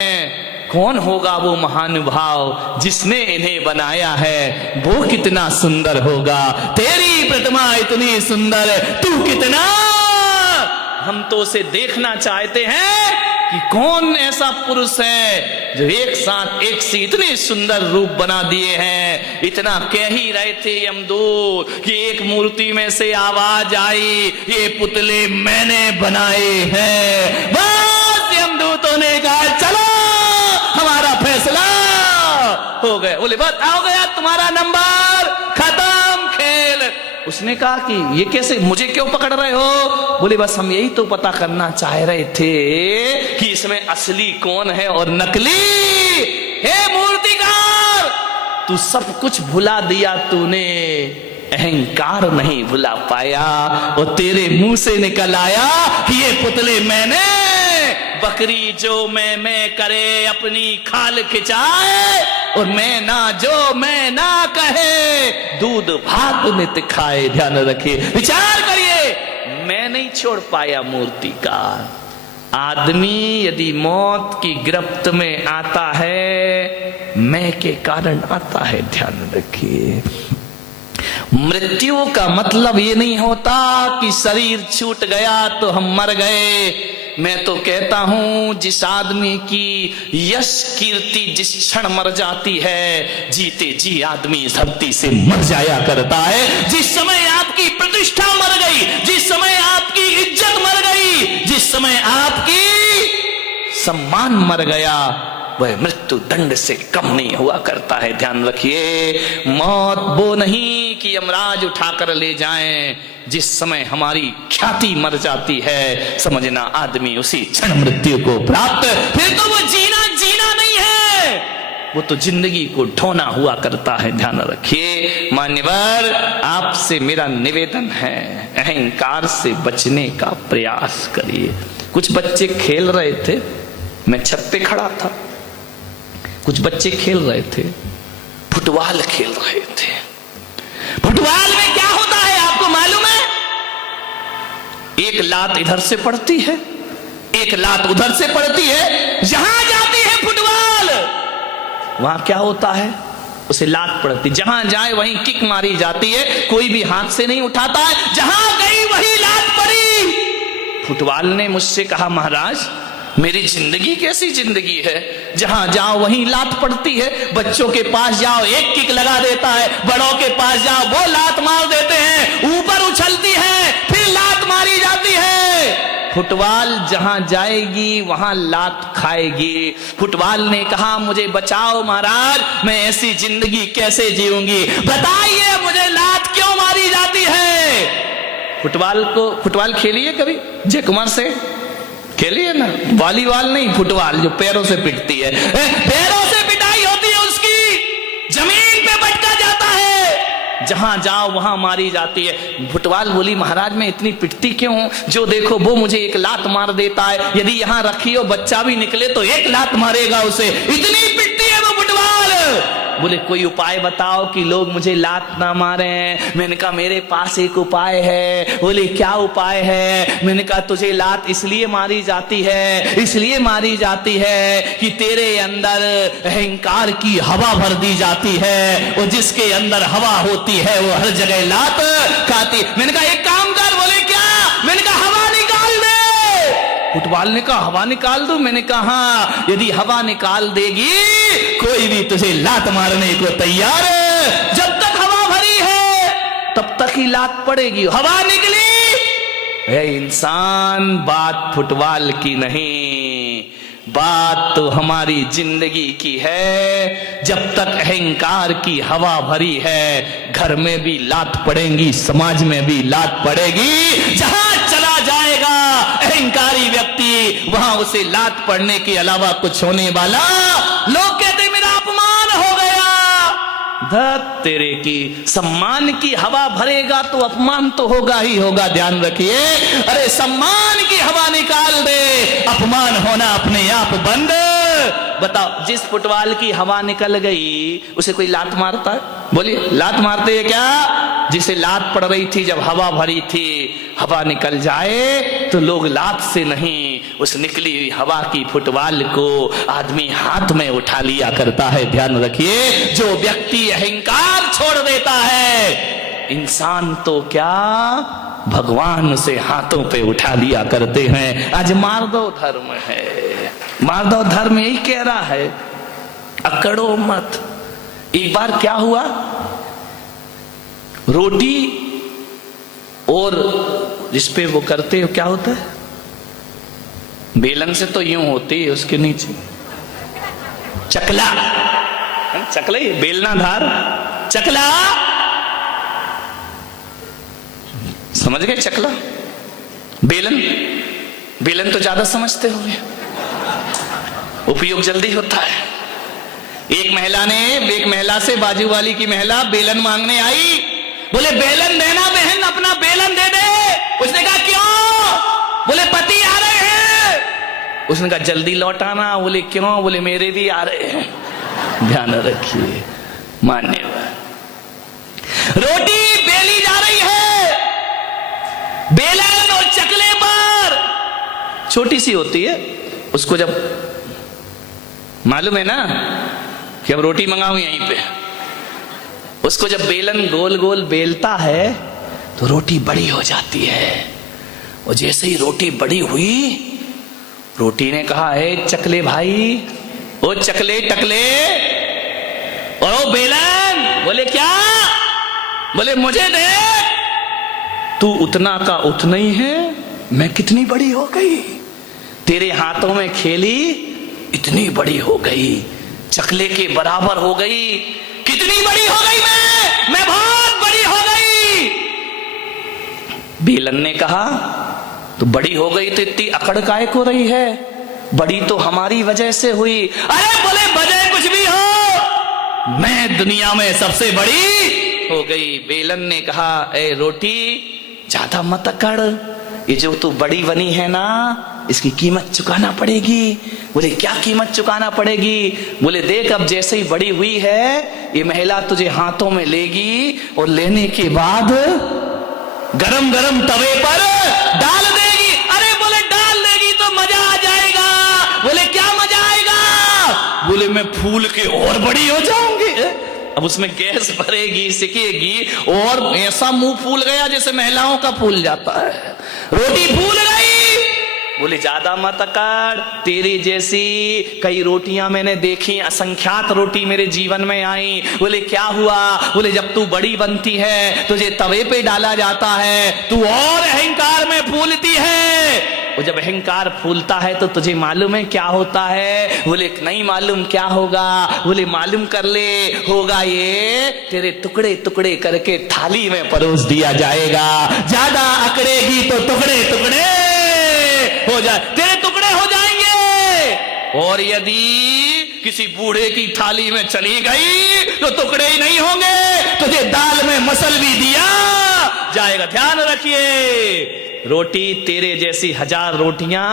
कौन होगा वो महानुभाव जिसने इन्हें बनाया है, वो कितना सुंदर होगा। तेरी प्रतिमा इतनी सुंदर, तू कितना। हम तो उसे देखना चाहते हैं कि कौन ऐसा पुरुष है जो एक साथ एक से इतने सुंदर रूप बना दिए हैं। इतना कह ही रहे थे यमदूत कि एक मूर्ति में से आवाज आई, ये पुतले मैंने बनाए हैं। बस यमदूतों ने कहा चलो हमारा फैसला हो गया। बोले बस आओ गया तुम्हारा नंबर, खत्म खेल। उसने कहा कि ये कैसे, मुझे क्यों पकड़ रहे हो? बोले बस हम यही तो पता करना चाह रहे थे कि इसमें असली कौन है और नकली। हे मूर्तिकार, तू सब कुछ भुला दिया, तूने अहंकार नहीं भुला पाया। और तेरे मुंह से निकल आया कि ये पुतले मैंने। बकरी जो मैं करे अपनी खाल खिंचाए, और मैं ना जो मैं ना कहे दूध भात नित खाए। ध्यान रखिए, विचार करिए। मैं नहीं छोड़ पाया मूर्ति का। आदमी यदि मौत की गिरफ्त में आता है, मैं के कारण आता है। ध्यान रखिए, मृत्यु का मतलब ये नहीं होता कि शरीर छूट गया तो हम मर गए। मैं तो कहता हूं जिस आदमी की यश कीर्ति जिस क्षण मर जाती है, जीते जी आदमी धरती से मर जाया करता है। जिस समय आपकी प्रतिष्ठा मर गई, जिस समय आपकी इज्जत मर गई, जिस समय आपकी सम्मान मर गया, वह मृत्यु दंड से कम नहीं हुआ करता है। ध्यान रखिए, मौत वो नहीं कि यमराज उठाकर ले जाएं। जिस समय हमारी ख्याति मर जाती है, समझना आदमी उसी क्षण मृत्यु को प्राप्त। फिर तो वो जीना नहीं है, वो तो जिंदगी को ढोना हुआ करता है। ध्यान रखिए मान्यवर, आपसे मेरा निवेदन है, अहंकार से बचने का प्रयास करिए। कुछ बच्चे खेल रहे थे, मैं छत पे खड़ा था, कुछ बच्चे खेल रहे थे, फुटबॉल खेल रहे थे। फुटबॉल में क्या होता है आपको मालूम है? एक लात इधर से पड़ती है, एक लात उधर से पड़ती है। जहां जाती है फुटबॉल, वहां क्या होता है? उसे लात पड़ती, जहां जाए वहीं किक मारी जाती है, कोई भी हाथ से नहीं उठाता है। जहां गई वही लात पड़ी। फुटबॉल ने मुझसे कहा महाराज मेरी जिंदगी कैसी जिंदगी है, जहां जाओ वहीं लात पड़ती है। बच्चों के पास जाओ एक किक लगा देता है, बड़ों के पास जाओ वो लात मार देते हैं, ऊपर उछलती है फिर लात मारी जाती है। फुटबॉल जहां जाएगी वहां लात खाएगी। फुटबॉल ने कहा मुझे बचाओ महाराज, मैं ऐसी जिंदगी कैसे जीऊंगी, बताइए मुझे लात क्यों मारी जाती है। फुटबॉल खेलिए कभी? जय कुमार से खेलिए ना, वॉलीबॉल नहीं, फुटबॉल जो पैरों से पिटती है। पैरों से पिटाई होती है उसकी, जमीन पे बटका जाता है, जहां जाओ वहां मारी जाती है। फुटबॉल बोली महाराज मैं इतनी पिटती क्यों हूं? जो देखो वो मुझे एक लात मार देता है, यदि यहां रखी हो बच्चा भी निकले तो एक लात मारेगा उसे, इतनी पिटती है वो फुटबॉल। बोले कोई उपाय बताओ कि लोग मुझे लात ना मारे। मैंने कहा मेरे पास एक उपाय है। बोले क्या उपाय है? मैंने कहा तुझे लात इसलिए मारी जाती है, इसलिए मारी जाती है कि तेरे अंदर अहंकार की हवा भर दी जाती है, और जिसके अंदर हवा होती है वो हर जगह लात खाती। मैंने कहा एक काम कर। बोले क्या? मैंने कहा हवा निकाल दे। फुटबॉल ने कहा हवा निकाल दो? मैंने कहा हाँ, यदि हवा निकाल देगी कोई भी तुझे लात मारने को तैयार है। जब तक हवा भरी है तब तक ही लात पड़ेगी। हवा निकली, ये इंसान बात फुटबॉल की नहीं, बात तो हमारी जिंदगी की है। जब तक अहंकार की हवा भरी है, घर में भी लात पड़ेगी, समाज में भी लात पड़ेगी। जहां चला जाएगा अहंकारी व्यक्ति, वहां उसे लात पड़ने के अलावा कुछ होने वाला। लोग कहते मेरा अपमान हो गया। धत तेरे की, सम्मान की हवा भरेगा तो अपमान तो होगा ही होगा। ध्यान रखिए, अरे सम्मान की हवा निकाल दे, अपमान होना अपने आप बंद। बताओ जिस फुटबॉल की हवा निकल गई उसे कोई लात मारता है? बोलिए लात मारते हैं क्या? जिसे लात पड़ रही थी जब हवा भरी थी, हवा निकल जाए तो लोग लात से नहीं उस निकली हुई हवा की फुटबॉल को आदमी हाथ में उठा लिया करता है। ध्यान रखिए, जो व्यक्ति अहंकार छोड़ देता है, इंसान तो क्या भगवान उसे हाथों पे उठा लिया करते हैं। आज मार्दव धर्म है, मार्दव धर्म यही कह रहा है, अकड़ो मत। एक बार क्या हुआ, रोटी और जिसपे वो करते हो क्या होता है, बेलन से तो यूं होती है, उसके नीचे चकला, चकला बेलना धार चकला, समझ गए? चकला बेलन, बेलन तो ज्यादा समझते होंगे, उपयोग जल्दी होता है। एक महिला से बाजू वाली की महिला बेलन मांगने आई, बोले बेलन देना बहन, अपना बेलन दे दे। उसने कहा क्यों? बोले पति आ रहे हैं। उसने कहा जल्दी लौटाना। बोले क्यों? बोले मेरे भी आ रहे हैं। ध्यान रखिए, मान्यवर। रोटी बेली जा रही है, बेलन और चकले पर छोटी सी होती है, उसको जब मालूम है ना कि अब रोटी मंगाऊं यहीं पे, उसको जब बेलन गोल गोल बेलता है तो रोटी बड़ी हो जाती है। और जैसे ही रोटी बड़ी हुई, रोटी ने कहा है चकले भाई, ओ चकले टकले, और ओ बेलन। बोले क्या? बोले मुझे दे, तू उतना का उतना ही है, मैं कितनी बड़ी हो गई, तेरे हाथों में खेली इतनी बड़ी हो गई, चकले के बराबर हो गई। कितनी बड़ी हो गई मैं बहुत बड़ी हो गई। बेलन ने कहा तो बड़ी हो गई तो इतनी अकड़ काहे को रही है, बड़ी तो हमारी वजह से हुई। अरे बोले वजह कुछ भी हो, मैं दुनिया में सबसे बड़ी हो गई। बेलन ने कहा ए रोटी ज्यादा मत अकड़, ये जो तू बड़ी बनी है ना, इसकी कीमत चुकाना पड़ेगी। बोले क्या कीमत चुकाना पड़ेगी? बोले देख अब जैसे ही बड़ी हुई है, ये महिला तुझे हाथों में लेगी और लेने के बाद गरम गरम तवे पर डाल देगी। अरे बोले डाल देगी तो मजा आ जाएगा। बोले क्या मजा आएगा? बोले मैं फूल के और बड़ी हो जाऊंगी। अब उसमें गैस भरेगी, सिकेगी और ऐसा मुंह फूल गया जैसे महिलाओं का फूल जाता है, रोटी फूल गई। बोले ज्यादा मत अकड़, तेरी जैसी कई रोटियां मैंने देखी, असंख्यात रोटी मेरे जीवन में आई। बोले क्या हुआ? बोले जब तू बड़ी बनती है, तुझे तवे पे डाला जाता है, तू और अहंकार में फूलती है। और जब अहंकार फूलता है तो तुझे मालूम है क्या होता है? बोले नहीं मालूम, क्या होगा? बोले मालूम कर ले, होगा ये तेरे टुकड़े टुकड़े करके थाली में परोस दिया जाएगा। ज्यादा अकड़ेगी तो टुकड़े टुकड़े हो जाए, तेरे टुकड़े हो जाएंगे। और यदि किसी बूढ़े की थाली में चली गई तो टुकड़े ही नहीं होंगे, तुझे दाल में मसल भी दिया जाएगा। ध्यान रखिए, रोटी तेरे जैसी 1000 रोटियां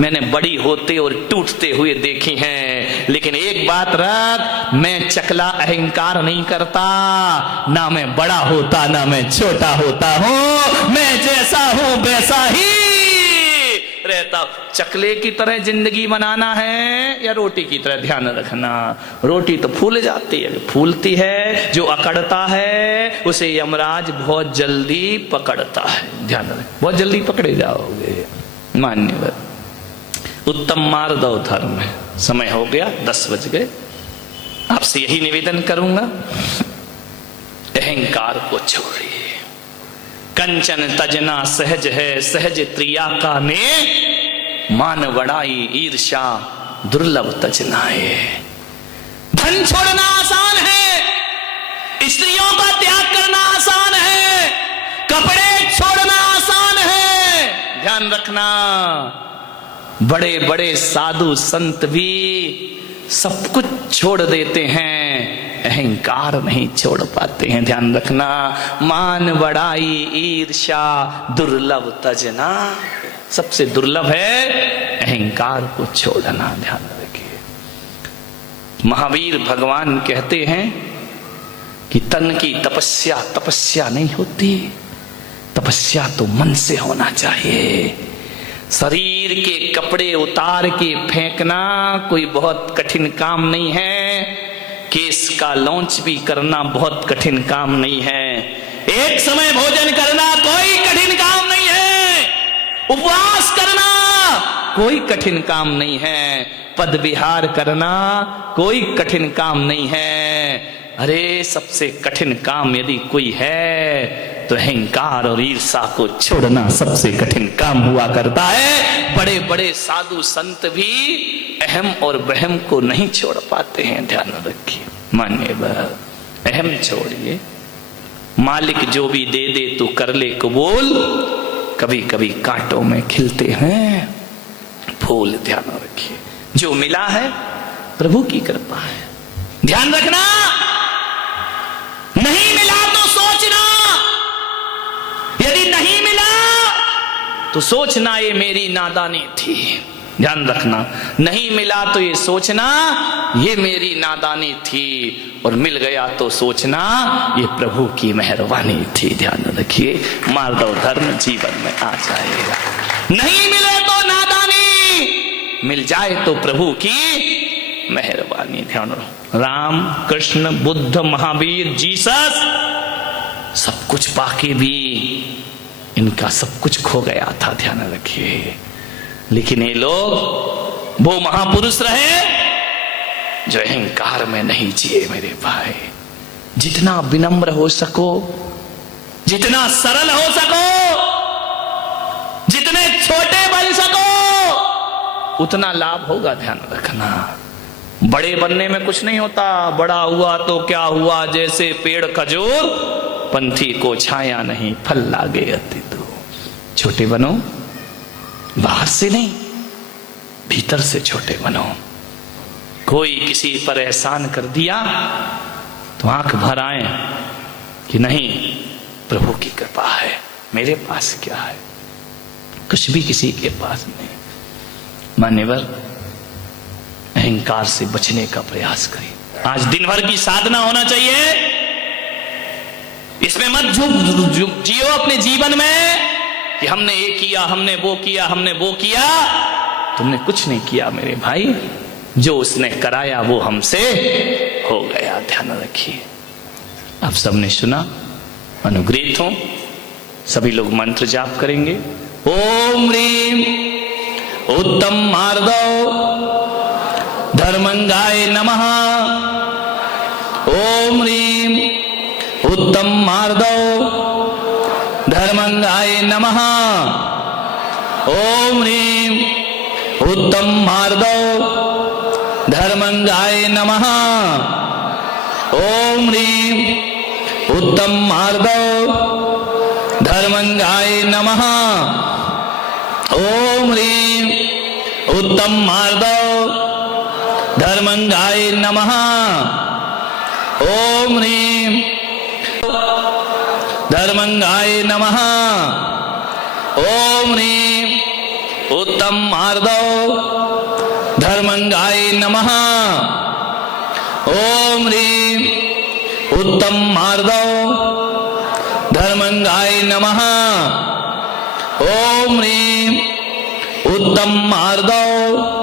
मैंने बड़ी होते और टूटते हुए देखी हैं, लेकिन एक बात रख, मैं चकला अहंकार नहीं करता, ना मैं बड़ा होता ना मैं छोटा होता हूं, मैं जैसा हूं वैसा ही रहता। चकले की तरह जिंदगी बनाना है या रोटी की तरह? ध्यान रखना, रोटी तो फूल जाती है, फूलती है। जो अकड़ता है उसे यमराज बहुत जल्दी पकड़ता है। ध्यान रख, बहुत जल्दी पकड़े जाओगे। मान्यवर, उत्तम मार्दव धर्म है। समय हो गया, 10 बज गए। आपसे यही निवेदन करूंगा, अहंकार को छोड़िए। कंचन तजना सहज है, सहज त्रिया का ने मान बड़ाई, ईर्षा दुर्लभ तजनाए। धन छोड़ना आसान है, स्त्रियों का त्याग करना आसान है, कपड़े छोड़ना आसान है। ध्यान रखना, बड़े बड़े साधु संत भी सब कुछ छोड़ देते हैं, अहंकार नहीं छोड़ पाते हैं। ध्यान रखना, मान बड़ाई ईर्ष्या दुर्लभ तजना, सबसे दुर्लभ है अहंकार को छोड़ना। ध्यान रखिए, महावीर भगवान कहते हैं कि तन की तपस्या नहीं होती, तपस्या तो मन से होना चाहिए। शरीर के कपड़े उतार के फेंकना कोई बहुत कठिन काम नहीं है। केस का लॉन्च भी करना बहुत कठिन काम नहीं है। एक समय भोजन करना कोई कठिन काम नहीं है। उपवास करना कोई कठिन काम नहीं है। पद विहार करना कोई कठिन काम नहीं है। अरे सबसे कठिन काम यदि कोई है तो अहंकार और ईर्षा को छोड़ना सबसे कठिन काम हुआ करता है। बड़े बड़े साधु संत भी अहम और वहम को नहीं छोड़ पाते हैं। ध्यान रखिए, मान्यवर, अहम छोड़िए। मालिक जो भी दे दे तो कर ले कबूल। कभी कभी कांटों में खिलते हैं फूल। ध्यान रखिए, जो मिला है प्रभु की कृपा है। ध्यान रखना, नहीं मिला तो सोचना। यदि नहीं मिला तो सोचना ये मेरी नादानी थी। ध्यान रखना, नहीं मिला तो ये सोचना ये मेरी नादानी थी, और मिल गया तो सोचना ये प्रभु की मेहरबानी थी। ध्यान रखिए, मार्दव धर्म जीवन में आ जाएगा। नहीं मिले तो नादानी, मिल जाए तो प्रभु की मेहरबानी। ध्यान रखो, राम, कृष्ण, बुद्ध, महावीर, जीसस, सब कुछ पाके भी इनका सब कुछ खो गया था। ध्यान रखिए, लेकिन ये लोग वो महापुरुष रहे जो अहंकार में नहीं जिए। मेरे भाई, जितना विनम्र हो सको, जितना सरल हो सको, जितने छोटे बन सको, उतना लाभ होगा। ध्यान रखना, बड़े बनने में कुछ नहीं होता। बड़ा हुआ तो क्या हुआ, जैसे पेड़ खजूर, पंथी को छाया नहीं, फल लागे अति दूर। छोटे बनो, बाहर से नहीं, भीतर से छोटे बनो। कोई किसी पर एहसान कर दिया तो आंख भर आए कि नहीं, प्रभु की कृपा है, मेरे पास क्या है, कुछ भी किसी के पास नहीं। मान्यवर, अहंकार से बचने का प्रयास करें। आज दिन भर की साधना होना चाहिए। इसमें मत जियो अपने जीवन में कि हमने ये किया, हमने वो किया, हमने वो किया। तुमने कुछ नहीं किया मेरे भाई, जो उसने कराया वो हमसे हो गया। ध्यान रखिए, आप सबने सुना, अनुग्रहित हो। सभी लोग मंत्र जाप करेंगे। ओम ह्रीं उत्तम मार्दव धर्मंगाय नमः। ओम ह्रीं उत्तम मार्दव धर्मंगाय नमः। ओम ह्रीं उत्तम मार्दव धर्मंगाय नमः। ओम ह्रीं उत्तम मार्दव धर्मंगाय नमः। ओम ह्रीं उत्तम मार्दव धर्मंगाय नमः। ओम ह्रीं धर्मंगाय नमः। ओम ह्रीं उत्तम मार्दव धर्मंगाय नमः। ओम ह्रीं उत्तम मार्दव धर्मंगाय नमः। ओम ह्रीं उत्तम मार्दव